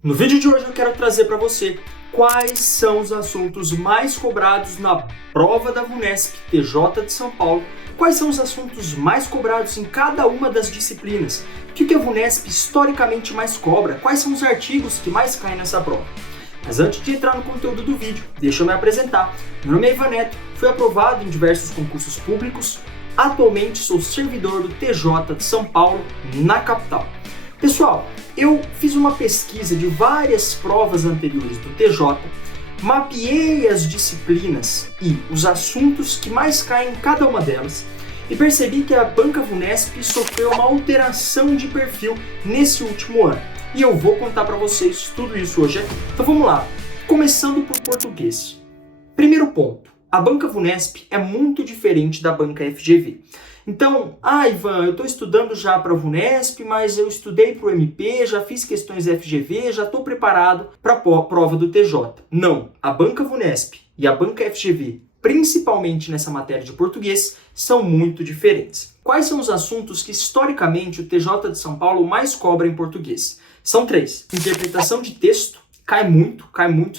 No vídeo de hoje eu quero trazer para você quais são os assuntos mais cobrados na prova da VUNESP TJ de São Paulo, quais são os assuntos mais cobrados em cada uma das disciplinas, o que a VUNESP historicamente mais cobra, quais são os artigos que mais caem nessa prova. Mas antes de entrar no conteúdo do vídeo, deixa eu me apresentar. Meu nome é Ivan Neto, fui aprovado em diversos concursos públicos, atualmente sou servidor do TJ de São Paulo, na capital. Pessoal, eu fiz uma pesquisa de várias provas anteriores do TJ, mapeei as disciplinas e os assuntos que mais caem em cada uma delas e percebi que a banca VUNESP sofreu uma alteração de perfil nesse último ano. E eu vou contar para vocês tudo isso hoje aqui. Então vamos lá, começando por português. Primeiro ponto, a banca VUNESP é muito diferente da banca FGV. Então, Ivan, eu estou estudando já para a VUNESP, mas eu estudei para o MP, já fiz questões FGV, já estou preparado para a prova do TJ. Não, a banca VUNESP e a banca FGV, principalmente nessa matéria de português, são muito diferentes. Quais são os assuntos que historicamente o TJ de São Paulo mais cobra em português? São 3. Interpretação de texto, cai muito.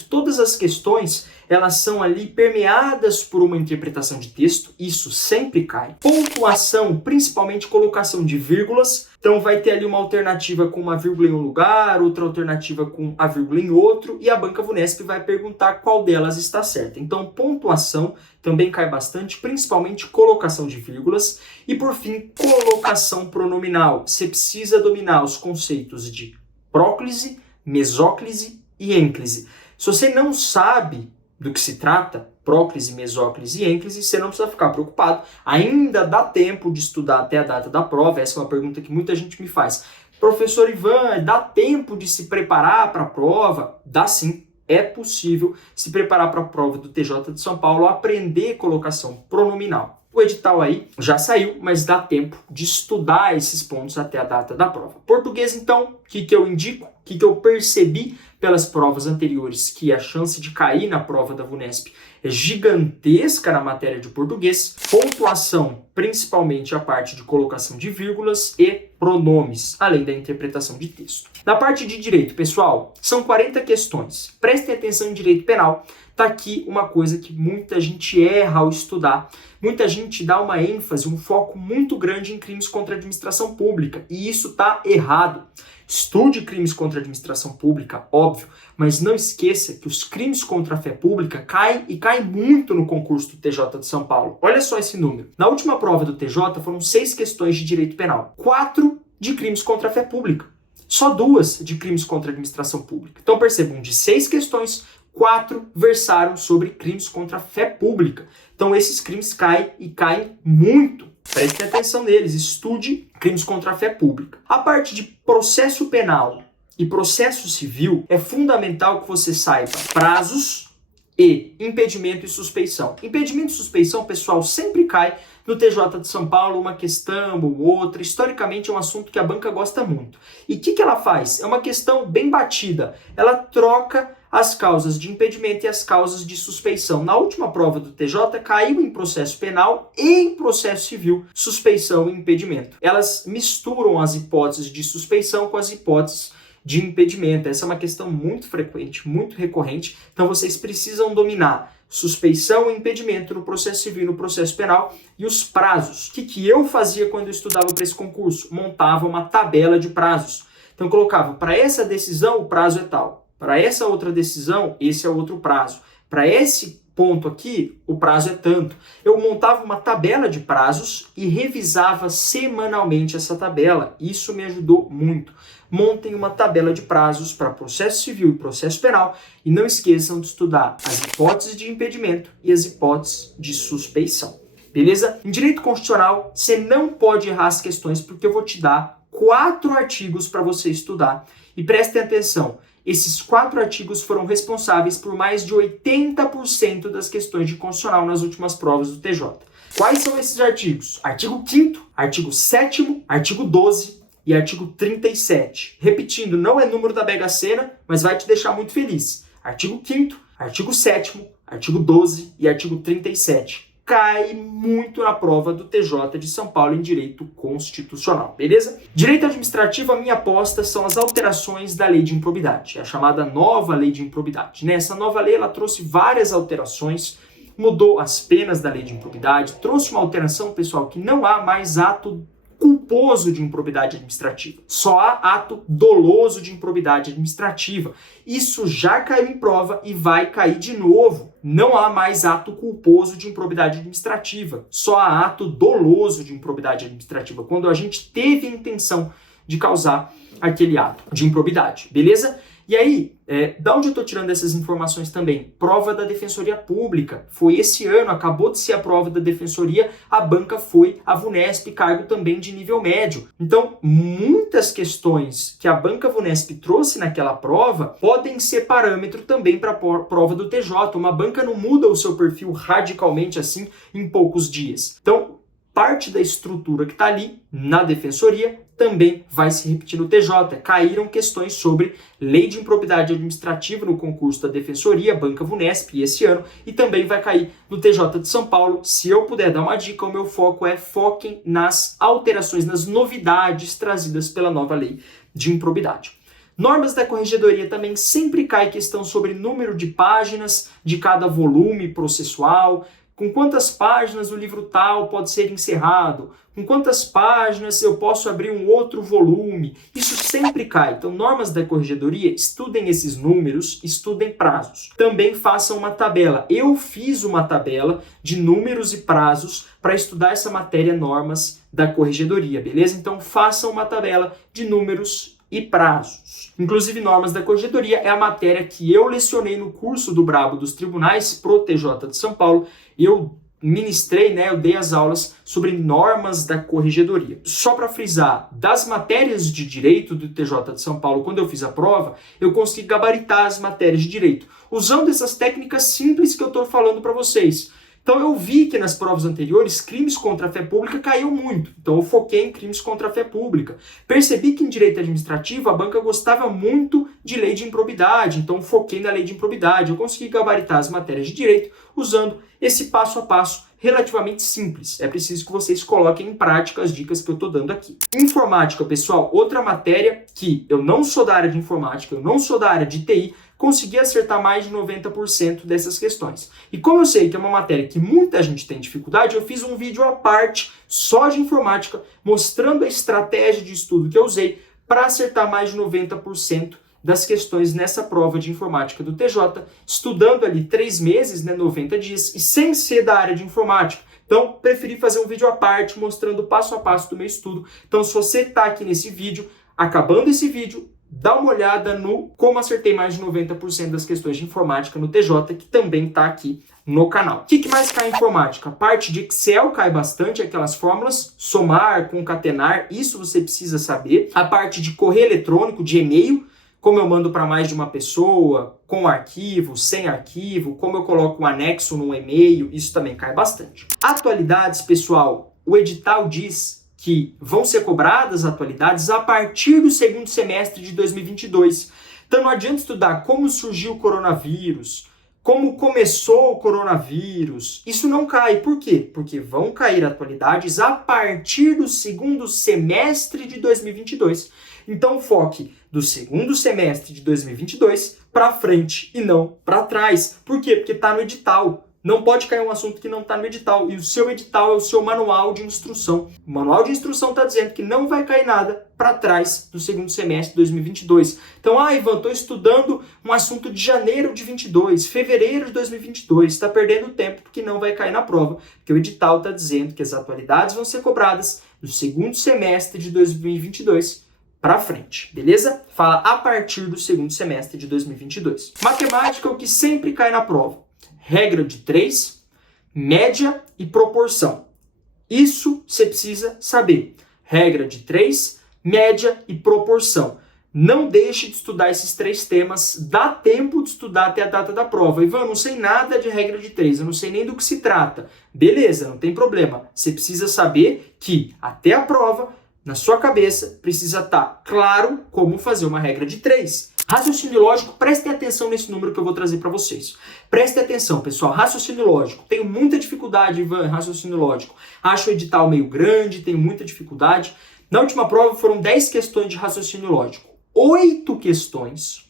Todas as questões, elas são ali permeadas por uma interpretação de texto, isso sempre cai. Pontuação, principalmente colocação de vírgulas, então vai ter ali uma alternativa com uma vírgula em um lugar, outra alternativa com a vírgula em outro, e a banca VUNESP vai perguntar qual delas está certa. Então pontuação também cai bastante, principalmente colocação de vírgulas, e por fim, colocação pronominal. Você precisa dominar os conceitos de próclise, mesóclise e ênclise. Se você não sabe do que se trata, próclise, mesóclise e ênclise, você não precisa ficar preocupado. Ainda dá tempo de estudar até a data da prova. Essa é uma pergunta que muita gente me faz. Professor Ivan, dá tempo de se preparar para a prova? Dá sim. É possível se preparar para a prova do TJ de São Paulo, aprender colocação pronominal. O edital aí já saiu, mas dá tempo de estudar esses pontos até a data da prova. Português, então, o que eu indico? O que eu percebi pelas provas anteriores, que a chance de cair na prova da VUNESP é gigantesca na matéria de português. Pontuação, principalmente a parte de colocação de vírgulas e pronomes, além da interpretação de texto. Na parte de direito, pessoal, são 40 questões. Prestem atenção em direito penal. Tá aqui uma coisa que muita gente erra ao estudar. Muita gente dá uma ênfase, um foco muito grande em crimes contra a administração pública. E isso tá errado. Estude crimes contra a administração pública, óbvio, mas não esqueça que os crimes contra a fé pública caem muito no concurso do TJ de São Paulo. Olha só esse número. Na última prova do TJ foram 6 questões de direito penal, 4 de crimes contra a fé pública, só 2 de crimes contra a administração pública. Então percebam, de 6 questões, 4 versaram sobre crimes contra a fé pública. Então esses crimes caem muito. Preste atenção neles, estude crimes contra a fé pública. A parte de processo penal e processo civil é fundamental que você saiba prazos e impedimento e suspeição. Impedimento e suspeição, pessoal, sempre cai no TJ de São Paulo, uma questão ou outra. Historicamente é um assunto que a banca gosta muito. E o que ela faz? É uma questão bem batida. Ela troca as causas de impedimento e as causas de suspeição. Na última prova do TJ, caiu em processo penal e em processo civil, suspeição e impedimento. Elas misturam as hipóteses de suspeição com as hipóteses de impedimento. Essa é uma questão muito frequente, muito recorrente. Então vocês precisam dominar suspeição e impedimento no processo civil e no processo penal e os prazos. O que eu fazia quando eu estudava para esse concurso? Montava uma tabela de prazos. Então eu colocava, para essa decisão o prazo é tal. Para essa outra decisão, esse é outro prazo. Para esse ponto aqui, o prazo é tanto. Eu montava uma tabela de prazos e revisava semanalmente essa tabela. Isso me ajudou muito. Montem uma tabela de prazos para processo civil e processo penal e não esqueçam de estudar as hipóteses de impedimento e as hipóteses de suspeição. Beleza? Em direito constitucional, você não pode errar as questões porque eu vou te dar 4 artigos para você estudar. E prestem atenção, esses 4 artigos foram responsáveis por mais de 80% das questões de constitucional nas últimas provas do TJ. Quais são esses artigos? Artigo 5º, artigo 7º, artigo 12 e artigo 37. Repetindo, não é número da Mega Sena, mas vai te deixar muito feliz. Artigo 5º, artigo 7º, artigo 12 e artigo 37. cai muito na prova do TJ de São Paulo em direito constitucional, beleza? Direito administrativo, a minha aposta são as alterações da lei de improbidade, a chamada nova lei de improbidade, né? Essa nova lei, ela trouxe várias alterações, mudou as penas da lei de improbidade, trouxe uma alteração, pessoal, que não há mais ato culposo de improbidade administrativa. Só há ato doloso de improbidade administrativa. Isso já caiu em prova e vai cair de novo. Não há mais ato culposo de improbidade administrativa. Só há ato doloso de improbidade administrativa, quando a gente teve a intenção de causar aquele ato de improbidade, beleza? E aí, da onde eu estou tirando essas informações também? Prova da Defensoria Pública. Foi esse ano, acabou de ser a prova da Defensoria, a banca foi a VUNESP, cargo também de nível médio. Então, muitas questões que a banca VUNESP trouxe naquela prova podem ser parâmetro também para a prova do TJ. Uma banca não muda o seu perfil radicalmente assim em poucos dias. Então, parte da estrutura que está ali na Defensoria também vai se repetir no TJ. Caíram questões sobre lei de improbidade administrativa no concurso da Defensoria, Banca VUNESP, esse ano, e também vai cair no TJ de São Paulo. Se eu puder dar uma dica, o meu foco é foquem nas alterações, nas novidades trazidas pela nova lei de improbidade. Normas da Corregedoria também sempre cai questão sobre número de páginas de cada volume processual, com quantas páginas o livro tal pode ser encerrado, com quantas páginas eu posso abrir um outro volume. Isso sempre cai. Então, normas da Corregedoria, estudem esses números, estudem prazos. Também façam uma tabela. Eu fiz uma tabela de números e prazos para estudar essa matéria, normas da Corregedoria, beleza? Então, façam uma tabela de números e prazos. Inclusive, normas da Corregedoria é a matéria que eu lecionei no curso do Brabo dos Tribunais pro TJ de São Paulo. Eu ministrei, eu dei as aulas sobre normas da Corregedoria. Só para frisar, das matérias de direito do TJ de São Paulo, quando eu fiz a prova, eu consegui gabaritar as matérias de direito, usando essas técnicas simples que eu estou falando para vocês. Então eu vi que nas provas anteriores, crimes contra a fé pública caiu muito. Então eu foquei em crimes contra a fé pública. Percebi que em direito administrativo a banca gostava muito de lei de improbidade, então foquei na lei de improbidade. Eu consegui gabaritar as matérias de direito usando esse passo a passo relativamente simples. É preciso que vocês coloquem em prática as dicas que eu estou dando aqui. Informática, pessoal, outra matéria que eu não sou da área de informática, eu não sou da área de TI, consegui acertar mais de 90% dessas questões. E como eu sei que é uma matéria que muita gente tem dificuldade, eu fiz um vídeo à parte só de informática, mostrando a estratégia de estudo que eu usei para acertar mais de 90% das questões nessa prova de informática do TJ, estudando ali 3 meses, 90 dias, e sem ser da área de informática. Então, preferi fazer um vídeo à parte, mostrando passo a passo do meu estudo. Então, se você está aqui nesse vídeo, acabando esse vídeo, dá uma olhada no como acertei mais de 90% das questões de informática no TJ, que também está aqui no canal. O que mais cai em informática? A parte de Excel cai bastante, aquelas fórmulas, somar, concatenar, isso você precisa saber. A parte de correio eletrônico, de e-mail, como eu mando para mais de uma pessoa, com arquivo, sem arquivo, como eu coloco um anexo no e-mail, isso também cai bastante. Atualidades, pessoal, o edital diz que vão ser cobradas atualidades a partir do segundo semestre de 2022. Então não adianta estudar como surgiu o coronavírus, como começou o coronavírus. Isso não cai. Por quê? Porque vão cair atualidades a partir do segundo semestre de 2022. Então foque do segundo semestre de 2022 para frente e não para trás. Por quê? Porque está no edital. Não pode cair um assunto que não está no edital. E o seu edital é o seu manual de instrução. O manual de instrução está dizendo que não vai cair nada para trás do segundo semestre de 2022. Então, Ivan, estou estudando um assunto de janeiro de 22, fevereiro de 2022. Está perdendo tempo porque não vai cair na prova. Porque o edital está dizendo que as atualidades vão ser cobradas do segundo semestre de 2022 para frente, beleza? Fala a partir do segundo semestre de 2022. Matemática é o que sempre cai na prova. Regra de 3, média e proporção. Isso você precisa saber. Regra de 3, média e proporção. Não deixe de estudar esses 3 temas. Dá tempo de estudar até a data da prova. Ivan, eu não sei nada de regra de 3, eu não sei nem do que se trata. Beleza, não tem problema. Você precisa saber que até a prova, na sua cabeça, precisa estar claro como fazer uma regra de 3. Raciocínio lógico, prestem atenção nesse número que eu vou trazer para vocês. Prestem atenção, pessoal. Raciocínio lógico. Tenho muita dificuldade, Ivan, em raciocínio lógico. Acho o edital meio grande, tenho muita dificuldade. Na última prova foram 10 questões de raciocínio lógico. 8 questões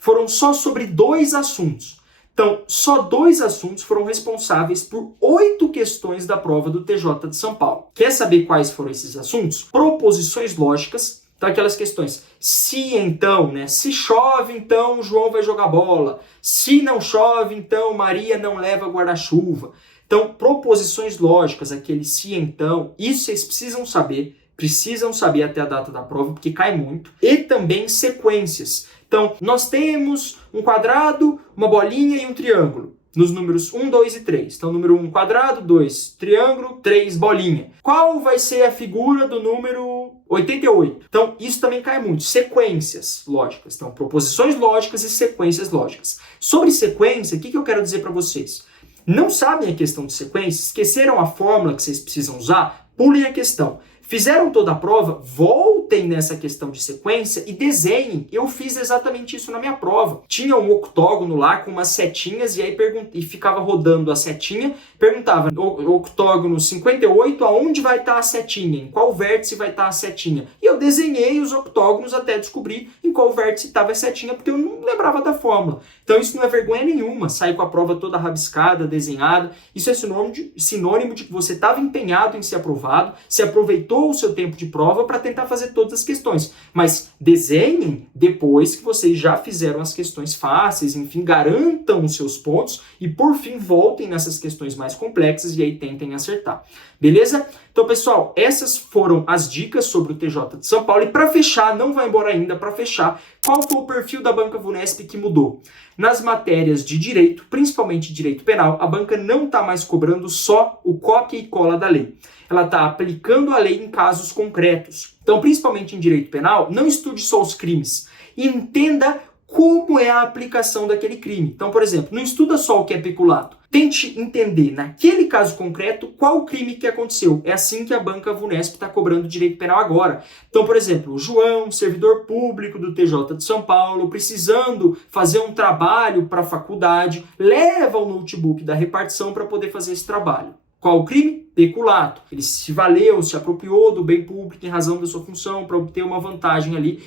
foram só sobre 2 assuntos. Então, só 2 assuntos foram responsáveis por 8 questões da prova do TJ de São Paulo. Quer saber quais foram esses assuntos? Proposições lógicas. Então, aquelas questões, se então, né? Se chove, então João vai jogar bola. Se não chove, então Maria não leva guarda-chuva. Então, proposições lógicas, aquele se então, isso vocês precisam saber até a data da prova, porque cai muito. E também sequências. Então, nós temos um quadrado, uma bolinha e um triângulo. Nos números 1, 2 e 3. Então, número 1, quadrado, 2, triângulo, 3, bolinha. Qual vai ser a figura do número 88? Então, isso também cai muito. Sequências lógicas. Então, proposições lógicas e sequências lógicas. Sobre sequência, o que eu quero dizer para vocês? Não sabem a questão de sequência? Esqueceram a fórmula que vocês precisam usar? Pulem a questão. Fizeram toda a prova? Voltem nessa questão de sequência e desenhem. Eu fiz exatamente isso na minha prova. Tinha um octógono lá com umas setinhas e aí ficava rodando a setinha. Perguntava, octógono 58, aonde vai estar a setinha? Em qual vértice vai estar a setinha? E eu desenhei os octógonos até descobrir em qual vértice estava a setinha, porque eu não lembrava da fórmula. Então isso não é vergonha nenhuma, sair com a prova toda rabiscada, desenhada. Isso é sinônimo de que você estava empenhado em ser aprovado, se aproveitou o seu tempo de prova para tentar fazer todas as questões. Mas desenhem depois que vocês já fizeram as questões fáceis, enfim, garantam os seus pontos e, por fim, voltem nessas questões mais complexas e aí tentem acertar. Beleza? Então, pessoal, essas foram as dicas sobre o TJ de São Paulo. E para fechar, não vai embora ainda, para fechar, qual foi o perfil da banca VUNESP que mudou? Nas matérias de direito, principalmente direito penal, a banca não está mais cobrando só o cópia e cola da lei. Ela está aplicando a lei em casos concretos. Então, principalmente em direito penal, não estude só os crimes. Entenda como é a aplicação daquele crime. Então, por exemplo, não estuda só o que é peculato. Tente entender, naquele caso concreto, qual o crime que aconteceu. É assim que a banca VUNESP está cobrando direito penal agora. Então, por exemplo, o João, servidor público do TJ de São Paulo, precisando fazer um trabalho para a faculdade, leva o notebook da repartição para poder fazer esse trabalho. Qual o crime? Peculato. Ele se valeu, se apropriou do bem público em razão da sua função para obter uma vantagem ali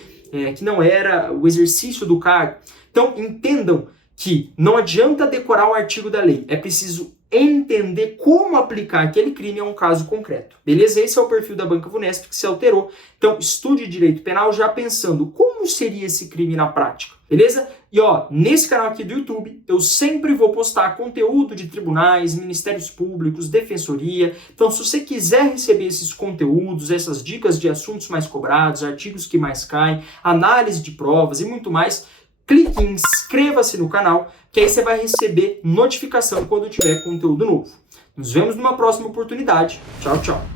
que não era o exercício do cargo. Então, entendam que não adianta decorar o artigo da lei, é preciso entender como aplicar aquele crime a um caso concreto. Beleza? Esse é o perfil da banca VUNESP que se alterou. Então, estude direito penal já pensando como seria esse crime na prática. Beleza? E nesse canal aqui do YouTube, eu sempre vou postar conteúdo de tribunais, ministérios públicos, defensoria. Então, se você quiser receber esses conteúdos, essas dicas de assuntos mais cobrados, artigos que mais caem, análise de provas e muito mais, clique em inscreva-se no canal, que aí você vai receber notificação quando tiver conteúdo novo. Nos vemos numa próxima oportunidade. Tchau, tchau.